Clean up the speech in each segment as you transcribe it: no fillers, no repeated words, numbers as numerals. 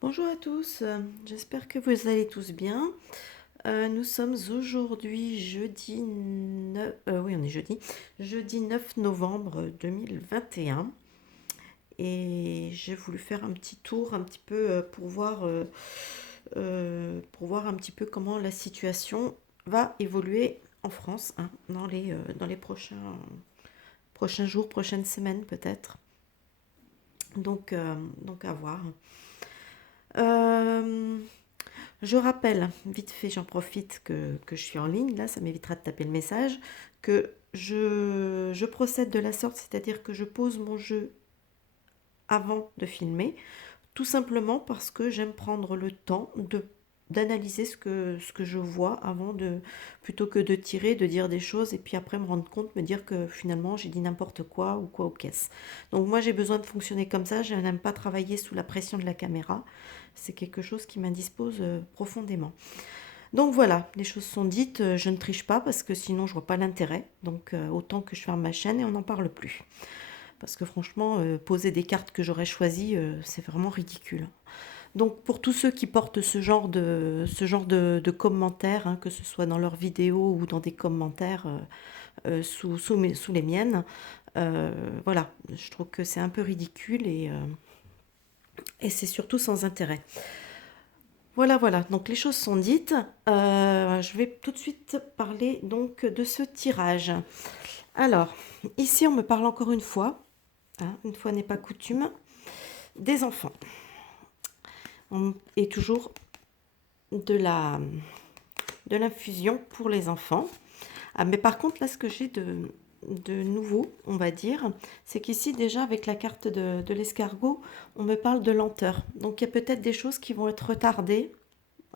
Bonjour à tous, j'espère que vous allez tous bien. Nous sommes aujourd'hui oui on est jeudi 9 novembre 2021 et j'ai voulu faire un petit tour un petit peu pour voir un petit peu comment la situation va évoluer en France, hein, dans les prochains jours, prochaines semaines peut-être. Donc à voir. Euh, Je rappelle, vite fait, j'en profite que je suis en ligne, là, ça m'évitera de taper le message, que je procède de la sorte, c'est-à-dire que je pose mon jeu avant de filmer, tout simplement parce que j'aime prendre le temps d'analyser ce que je vois plutôt que de tirer, de dire des choses et puis après me rendre compte, me dire que finalement j'ai dit n'importe quoi ou quoi aux caisses. Donc moi j'ai besoin de fonctionner comme ça, je n'aime pas travailler sous la pression de la caméra, c'est quelque chose qui m'indispose profondément. Donc voilà, les choses sont dites, je ne triche pas parce que sinon je vois pas l'intérêt, donc autant que je ferme ma chaîne et on n'en parle plus. Parce que franchement, poser des cartes que j'aurais choisies, c'est vraiment ridicule. Donc pour tous ceux qui portent ce genre de commentaires, hein, que ce soit dans leurs vidéos ou dans des commentaires sous les miennes, voilà, je trouve que c'est un peu ridicule et c'est surtout sans intérêt. Voilà, voilà, donc les choses sont dites. Je vais tout de suite parler donc de ce tirage. Alors, ici on me parle encore une fois, hein, une fois n'est pas coutume, des enfants. Et toujours de de l'infusion pour les enfants. Ah, mais par contre, là, ce que j'ai de nouveau, on va dire, c'est qu'ici, déjà, avec la carte de l'escargot, on me parle de lenteur. Donc, il y a peut-être des choses qui vont être retardées,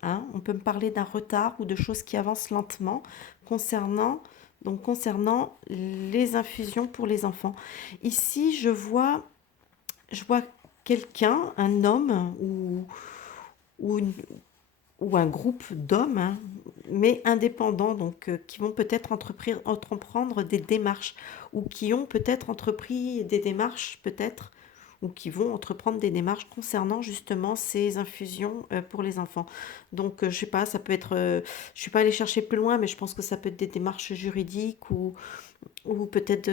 hein. On peut me parler d'un retard ou de choses qui avancent lentement concernant, concernant les infusions pour les enfants. Ici, je vois quelqu'un, un homme ou une, ou un groupe d'hommes, hein, mais indépendants, donc qui vont peut-être entreprendre des démarches, ou qui ont peut-être entrepris des démarches, peut-être, ou qui vont entreprendre des démarches concernant justement ces infusions pour les enfants. Donc, je sais pas, ça peut être, je suis pas allée chercher plus loin, mais je pense que ça peut être des démarches juridiques ou peut-être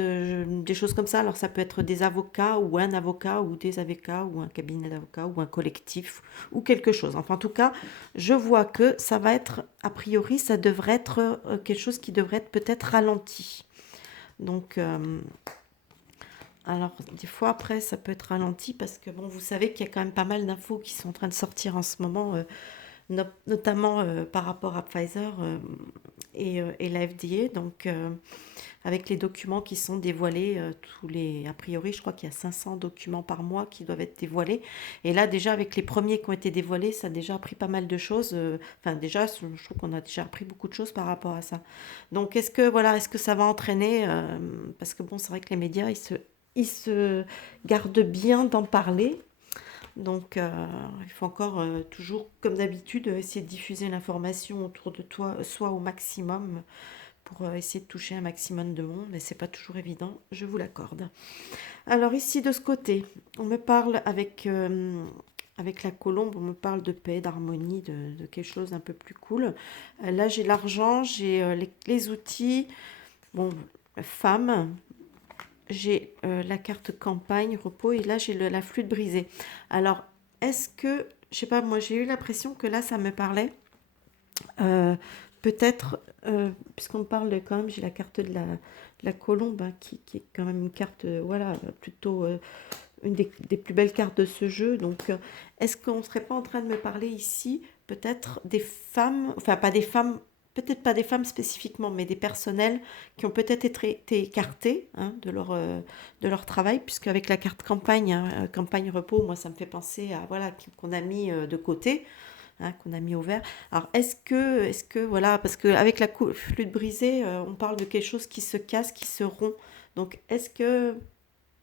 des choses comme ça. Alors ça peut être des avocats ou un avocat ou des avocats ou un cabinet d'avocats ou un collectif ou quelque chose. Enfin en tout cas, je vois que ça va être, a priori, ça devrait être quelque chose qui devrait être peut-être ralenti. Donc, alors des fois après ça peut être ralenti parce que bon, vous savez qu'il y a quand même pas mal d'infos qui sont en train de sortir en ce moment, notamment par rapport à Pfizer et la FDA. Donc avec les documents qui sont dévoilés a priori, je crois qu'il y a 500 documents par mois qui doivent être dévoilés. Et là, déjà, avec les premiers qui ont été dévoilés, ça a déjà appris pas mal de choses. Enfin, déjà, je trouve qu'on a déjà appris beaucoup de choses par rapport à ça. Donc, est-ce que ça va entraîner parce que bon, c'est vrai que les médias, ils se gardent bien d'en parler. Donc, il faut encore toujours, comme d'habitude, essayer de diffuser l'information autour de toi, soit au maximum, pour essayer de toucher un maximum de monde, mais c'est pas toujours évident, je vous l'accorde. Alors ici de ce côté, on me parle avec la colombe, on me parle de paix, d'harmonie, de quelque chose d'un peu plus cool. Là j'ai l'argent, j'ai les outils, bon, femme, j'ai la carte campagne, repos, et là j'ai la flûte brisée. Alors est-ce que, je sais pas, moi j'ai eu l'impression que là ça me parlait euh, peut-être, puisqu'on parle quand même, j'ai la carte de la colombe, hein, qui est quand même une carte, voilà, plutôt une des plus belles cartes de ce jeu. Donc, est-ce qu'on ne serait pas en train de me parler ici, peut-être des femmes, enfin pas des femmes, peut-être pas des femmes spécifiquement, mais des personnels qui ont peut-être été écartés, hein, de leur travail, puisque avec la carte campagne, hein, campagne repos, moi ça me fait penser à, voilà, qu'on a mis de côté, hein, qu'on a mis au vert. Alors, voilà, parce qu'avec la flûte brisée, on parle de quelque chose qui se casse, qui se rompt. Donc, est-ce que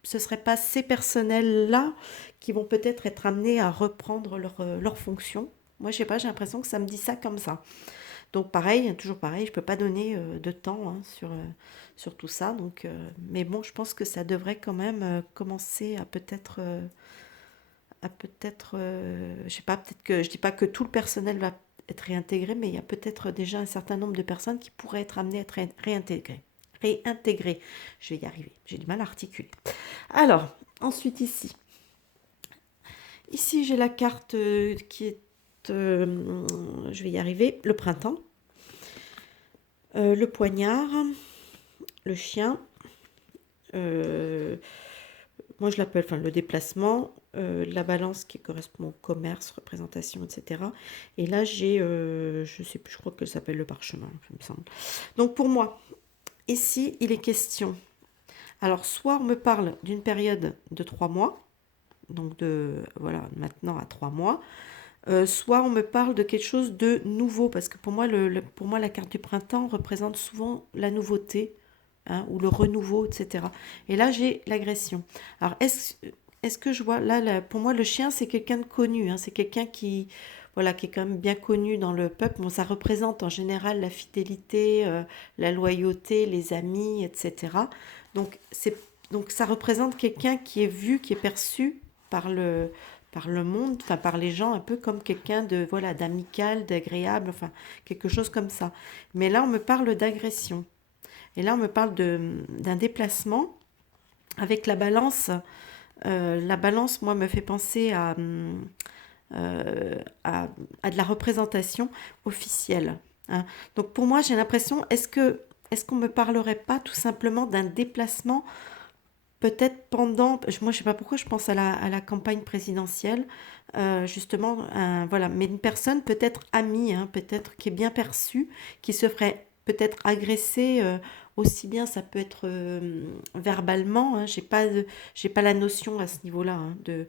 ce ne serait pas ces personnels-là qui vont peut-être être amenés à reprendre leur fonction? Moi, je sais pas, j'ai l'impression que ça me dit ça comme ça. Donc, pareil, toujours pareil, je ne peux pas donner de temps, hein, sur tout ça. Donc, mais bon, je pense que ça devrait quand même commencer à peut-être a peut-être, je sais pas, peut-être que je dis pas que tout le personnel va être réintégré, mais il y a peut-être déjà un certain nombre de personnes qui pourraient être amenées à être réintégrées. Réintégrées. Je vais y arriver. J'ai du mal à articuler. Alors, ensuite ici. Ici, j'ai la carte qui est, je vais y arriver, le printemps, le poignard, le chien, moi je l'appelle, enfin le déplacement, la balance qui correspond au commerce, représentation, etc. Et là j'ai, je sais plus, je crois que ça s'appelle le parchemin, il me semble. Donc pour moi, ici il est question, alors soit on me parle d'une période de 3 mois, donc de, voilà, maintenant à 3 mois, soit on me parle de quelque chose de nouveau, parce que pour moi, pour moi la carte du printemps représente souvent la nouveauté, hein, ou le renouveau, etc. Et là, j'ai l'agression. Alors, est-ce que je vois, là, pour moi, le chien, c'est quelqu'un de connu, hein, c'est quelqu'un qui, voilà, qui est quand même bien connu dans le peuple. Bon, ça représente en général la fidélité, la loyauté, les amis, etc. Donc, donc ça représente quelqu'un qui est vu, qui est perçu par le monde, enfin par les gens, un peu comme quelqu'un de, voilà, d'amical, d'agréable, enfin quelque chose comme ça. Mais là, on me parle d'agression. Et là, on me parle d'un déplacement avec la balance. La balance, moi, me fait penser euh, à, à de la représentation officielle, hein. Donc pour moi, j'ai l'impression, est-ce qu'on me parlerait pas tout simplement d'un déplacement, peut-être pendant, moi je sais pas pourquoi je pense à la campagne présidentielle, justement, voilà, mais une personne peut-être amie, hein, peut-être qui est bien perçue, qui se ferait peut-être agresser, aussi bien ça peut être verbalement, hein, j'ai pas la notion à ce niveau-là, hein, de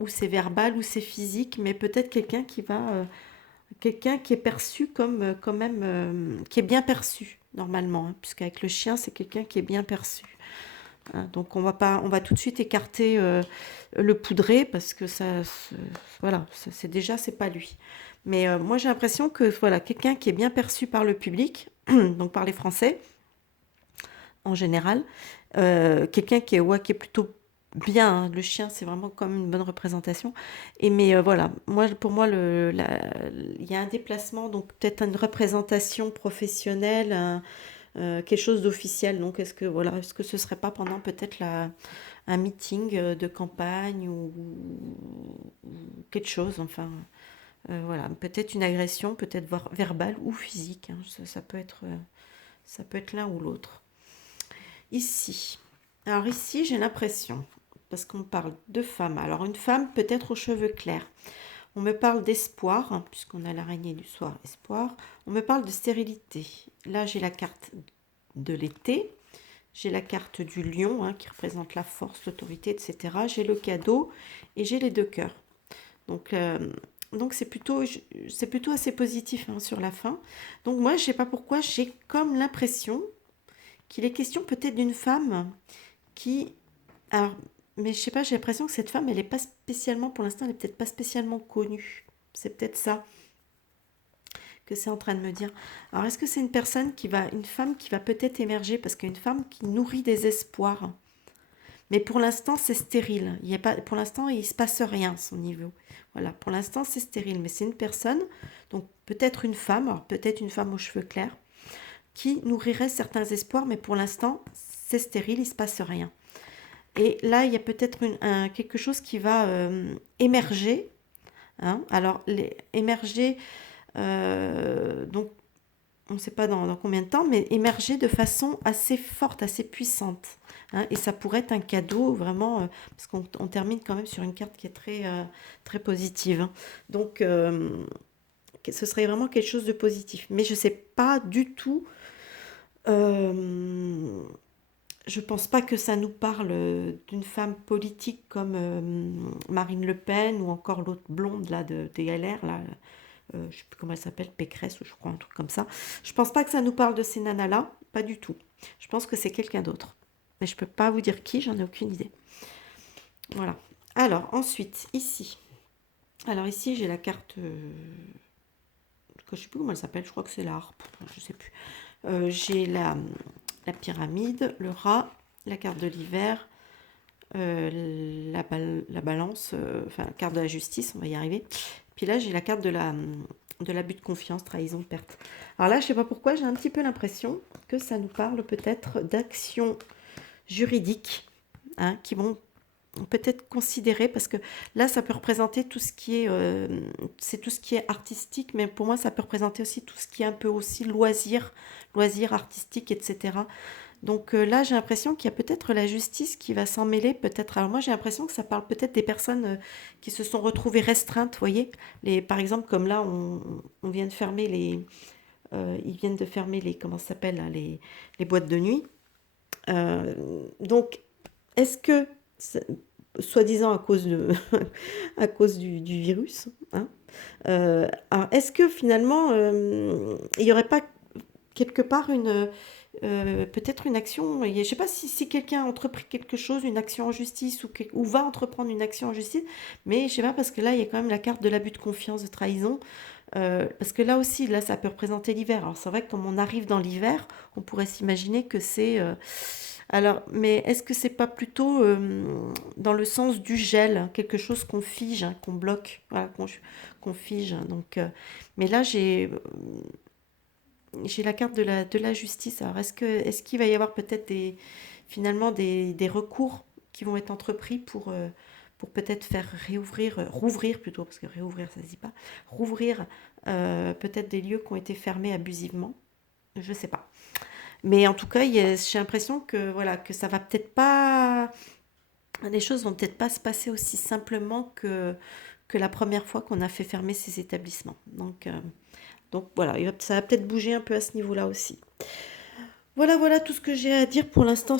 où c'est verbal, ou c'est physique, mais peut-être quelqu'un qui est perçu comme quand même, qui est bien perçu normalement, hein, puisqu'avec le chien c'est quelqu'un qui est bien perçu. Hein, donc on va tout de suite écarter le poudré parce que voilà, c'est déjà c'est pas lui. Mais moi j'ai l'impression que voilà, quelqu'un qui est bien perçu par le public, donc par les Français en général, quelqu'un qui est, ouais, qui est plutôt bien, hein. Le chien c'est vraiment comme une bonne représentation. Et mais voilà, moi pour moi il y a un déplacement, donc peut-être une représentation professionnelle, quelque chose d'officiel. Donc est-ce que voilà, est-ce que ce serait pas pendant peut-être un meeting de campagne, ou quelque chose, enfin voilà, peut-être une agression, peut-être verbale ou physique, hein. Ça peut être l'un ou l'autre. Ici, alors ici j'ai l'impression, parce qu'on parle de femme, alors une femme peut-être aux cheveux clairs. On me parle d'espoir, hein, puisqu'on a l'araignée du soir, espoir. On me parle de stérilité. Là, j'ai la carte de l'été. J'ai la carte du lion, hein, qui représente la force, l'autorité, etc. J'ai le cadeau et j'ai les deux cœurs. Donc, donc c'est plutôt assez positif, hein, sur la fin. Donc moi, je ne sais pas pourquoi, j'ai comme l'impression qu'il est question peut-être d'une femme qui... Alors, mais je sais pas, j'ai l'impression que cette femme, elle n'est pas spécialement, pour l'instant, elle n'est peut-être pas spécialement connue. C'est peut-être ça que c'est en train de me dire. Alors, est-ce que c'est une femme qui va peut-être émerger, parce qu'une femme qui nourrit des espoirs, mais pour l'instant c'est stérile. Il y a pas, pour l'instant il se passe rien à son niveau. Voilà, pour l'instant c'est stérile, mais c'est une personne, donc peut-être une femme, alors peut-être une femme aux cheveux clairs, qui nourrirait certains espoirs, mais pour l'instant c'est stérile, il se passe rien. Et là il y a peut-être quelque chose qui va émerger, hein. Alors émerger, donc on ne sait pas dans combien de temps, mais émerger de façon assez forte, assez puissante, hein. Et ça pourrait être un cadeau vraiment, parce qu'on termine quand même sur une carte qui est très positive, hein. Donc, ce serait vraiment quelque chose de positif. Mais je ne sais pas du tout, euh, je ne pense pas que ça nous parle d'une femme politique comme Marine Le Pen, ou encore l'autre blonde là, des LR, là, je ne sais plus comment elle s'appelle, Pécresse, ou je crois, un truc comme ça. Je pense pas que ça nous parle de ces nanas-là, pas du tout. Je pense que c'est quelqu'un d'autre. Mais je peux pas vous dire qui, j'en ai aucune idée. Voilà. Alors, ensuite, ici. Alors, ici, j'ai la carte. Je sais plus comment elle s'appelle, je crois que c'est la harpe, je sais plus. J'ai la pyramide, le rat, la carte de l'hiver, la balance, enfin, la carte de la justice, on va y arriver. Puis là, j'ai la carte de l'abus de confiance, trahison, perte. Alors là, je sais pas pourquoi, j'ai un petit peu l'impression que ça nous parle peut-être d'actions juridiques, hein, qui vont peut-être considérer, parce que là, ça peut représenter tout ce qui est, c'est tout ce qui est artistique, mais pour moi, ça peut représenter aussi tout ce qui est un peu aussi loisirs artistiques, etc. Donc là, j'ai l'impression qu'il y a peut-être la justice qui va s'en mêler, peut-être. Alors moi, j'ai l'impression que ça parle peut-être des personnes qui se sont retrouvées restreintes, vous voyez. Par exemple, comme là, on vient de fermer ils viennent de fermer comment ça s'appelle, là, les boîtes de nuit. Donc, est-ce que, soi-disant à cause à cause du virus, hein, alors est-ce que finalement, il n'y aurait pas quelque part peut-être une action, je ne sais pas si quelqu'un a entrepris quelque chose, une action en justice ou va entreprendre une action en justice, mais je ne sais pas parce que là, il y a quand même la carte de l'abus de confiance, de trahison, parce que là aussi, là, ça peut représenter l'hiver. Alors c'est vrai que comme on arrive dans l'hiver, on pourrait s'imaginer que c'est... alors, mais est-ce que c'est pas plutôt dans le sens du gel, hein, quelque chose qu'on fige, hein, qu'on bloque, voilà, qu'on fige, hein, donc, mais là, j'ai la carte de la justice. Alors, est-ce qu'il va y avoir peut-être finalement des recours qui vont être entrepris pour peut-être faire rouvrir plutôt, parce que réouvrir, ça ne se dit pas, rouvrir peut-être des lieux qui ont été fermés abusivement. Je ne sais pas. Mais en tout cas, j'ai l'impression que, voilà, que ça va peut-être pas, les choses vont peut-être pas se passer aussi simplement que la première fois qu'on a fait fermer ces établissements. Donc voilà, ça va peut-être bouger un peu à ce niveau-là aussi. Voilà, voilà tout ce que j'ai à dire pour l'instant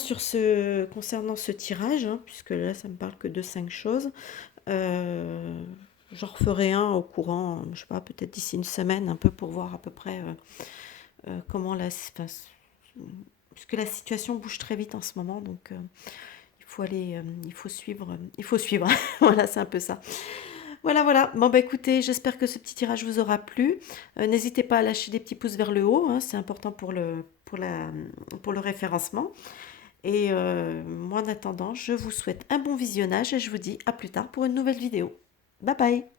concernant ce tirage, hein, puisque là, ça me parle que de 5 choses. Euh, J'en referai un au courant, je sais pas, peut-être d'ici une semaine, un peu pour voir à peu près comment enfin, puisque la situation bouge très vite en ce moment, donc il faut suivre, il faut suivre. Voilà, c'est un peu ça. Voilà, voilà. Bon, bah écoutez, j'espère que ce petit tirage vous aura plu. N'hésitez pas à lâcher des petits pouces vers le haut, hein, c'est important pour le référencement. Et moi, en attendant, je vous souhaite un bon visionnage et je vous dis à plus tard pour une nouvelle vidéo. Bye bye!